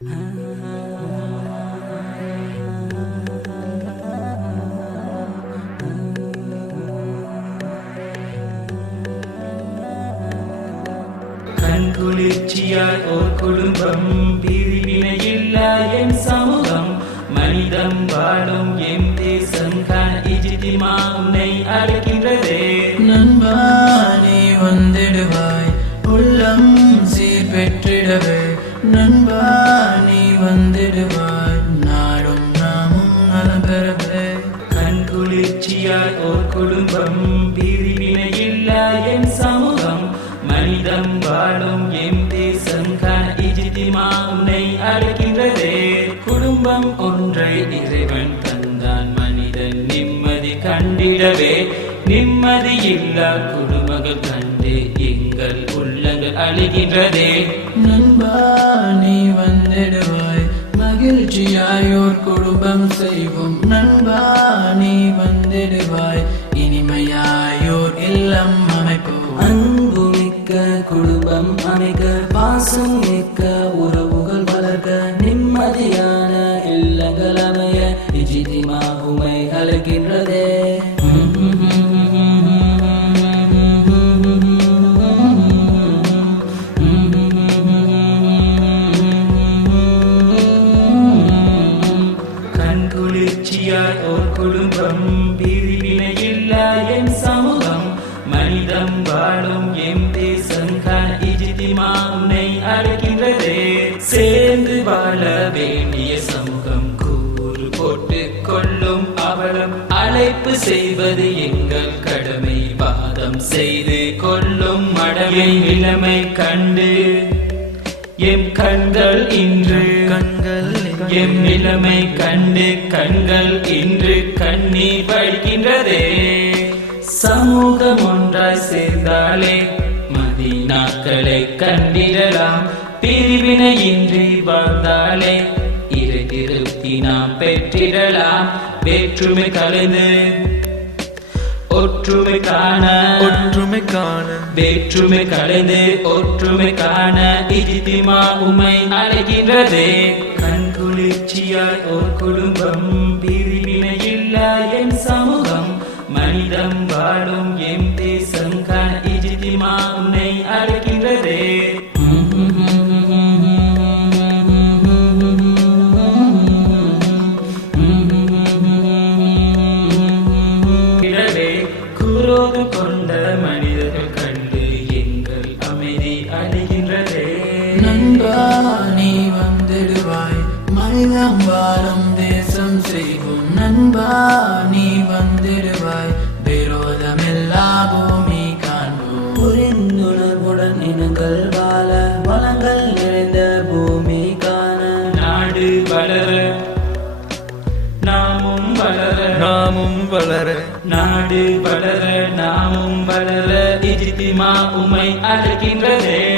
குளிர்ச்சியாய் ஓர் குடும்பம் பிரிவினையில்லா என் சமூகம். மனிதம் வாழும் எம் தேசம் கான் இஜிதிமா உன்னை அழைக்கின்றதே. நண்பானே வந்திடுவாய் உள்ளம் சீர் பெற்றிடவே நண்பா வந்திடுவாய். நாடும் நாமும் நலம் பெறவே. கண் குளிர்ச்சியாய் ஓர் குடும்பம். பிரிவினை பிரிவினையில்லா என் சமூகம். மனிதம் வாழும் என் தேசம் கான் இஜிதிமா உன்னை அழைக்கின்றதே குடும்பம் ஒன்றை இறைவன் தந்தான். மனிதன் நிம்மதி கண்டிடவே. நிம்மதி இல்லா குடும்பங்கள் கண்டு. எங்கள் உள்ளங்கள் அழுகின்றதே. மகிழ்ச்சியாயோர் குடும்பம் செய்வோம். நண்பா நீ வந்திடுவாய். இனிமையாயோர் இல்லம் அமைப்போம். அன்பு மிக்க குடும்பம் அமைக்க பாசம் மிக்க ஒரு பிரிவினை பிரிவினையில்லா என் சமூகம். மனிதம் வாழும் எம் தேசம் இஜிதிமா உன்னை அழைக்கின்றதே சேர்ந்து வாழ வேண்டிய சமூகம் கூறு போட்டு கொள்ளும் அவலம். அழைப்பு செய்வது எங்கள் கடமை. வாதம் செய்து கொள்ளும் மடமை நிலைமை கண்டு. எம் கண்கள் இன்று. கண்கள் எம் நிலைமை கண்டு. கண்கள் இன்று. வழிகின்றதே சமூகம் ஒன்றாய் சேர்ந்தாலே மதினாக்களை கண்டிடலாம். பிரிவினையின்றி வாழ்ந்தாலே இரு திருப்தி நாம் பெற்றிடலாம். வேற்றுமை கலந்து ஒற்றுமை காண ஒற்றுமை காண வேற்றுமை கலைந்து ஒற்றுமை காண. இஜிதிமா உமை அழைக்கின்றதே கண்குளிர்ச்சியாய் ஓர் குடும்பம் பிரிவினையில்லா என் சமூகம் மனிதம் வாழும் எம் தேசம் காண இஜிதிமா உன்னை அழைக்கின்றதே. குரோது கொண்ட மனிதர்கள் கண்டு எங்கள் அமைதி அடைகின்றதே. நண்பா நீ வந்திடுவாய். மனிதம் வாழும் தேசம் செய்வோம். நண்பா நீ வந்திடுவாய். விரோதமில்லா பூமி காண்போம். புரிந்துணர்வுடன் இனங்கள் வாழ வளங்கள் நிறைந்த பூமி காண. நாடு வளர நாமும் வளர. நாமும் வளர. நாடு வளர நாமும் வளர. இஜிதிமா உமை அழைக்கின்றதே.